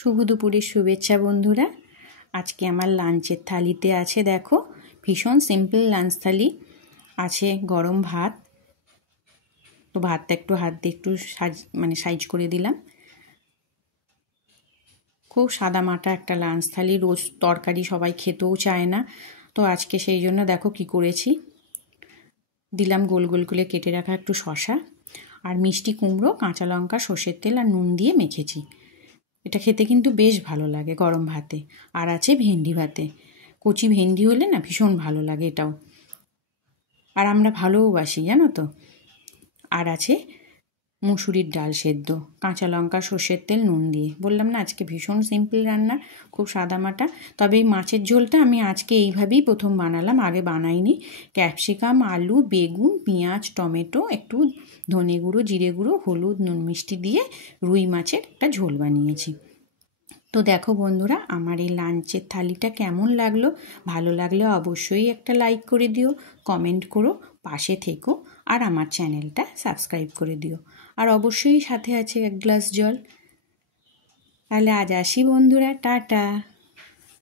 শুভ দুপুরের শুভেচ্ছা বন্ধুরা। আজকে আমার লাঞ্চের থালিতে আছে দেখো ভীষণ সিম্পল লাঞ্চ থালি। আছে গরম ভাত, তো ভাতটা একটু হাত দিয়ে একটু সাইজ করে দিলাম। খুব সাদামাটা একটা লাঞ্চ থালি, রোজ তরকারি সবাই খেতেও চায় না, তো আজকে সেই জন্য দেখো কি করেছি। দিলাম গোল গোল করে কেটে রাখা একটু শসা আর মিষ্টি কুমড়ো, কাঁচা লঙ্কা, সর্ষের তেল আর নুন দিয়ে মেখেছি। এটা খেতে কিন্তু বেশ ভালো লাগে গরম ভাতে। আর আছে ভেন্ডি ভাতে, কচি ভেন্ডি হলে না ভীষণ ভালো লাগে এটাও, আর আমরা ভালোবাসি জানো তো। আর আছে মুসুরির ডাল সেদ্ধ, কাঁচা লঙ্কা, সর্ষের তেল, নুন দিয়ে। বললাম না আজকে ভীষণ সিম্পল রান্না, খুব সাদামাটা। তবে এই মাছের ঝোলটা আমি আজকে এইভাবেই প্রথম বানালাম, আগে বানাইনি। ক্যাপসিকাম, আলু, বেগুন, পেঁয়াজ, টমেটো, একটু ধনে গুঁড়ো, জিরে গুঁড়ো, হলুদ, নুন, মিষ্টি দিয়ে রুই মাছের একটা ঝোল বানিয়েছি। তো দেখো বন্ধুরা, আমার এই লাঞ্চের থালিটা কেমন লাগলো? ভালো লাগলে অবশ্যই একটা লাইক করে দিও, কমেন্ট করো, পাশে থেকো, আর আমার চ্যানেলটা সাবস্ক্রাইব করে দিও। আর অবশ্যই সাথে আছে এক গ্লাস জল। তাহলে আজ আসি বন্ধুরা, টাটা।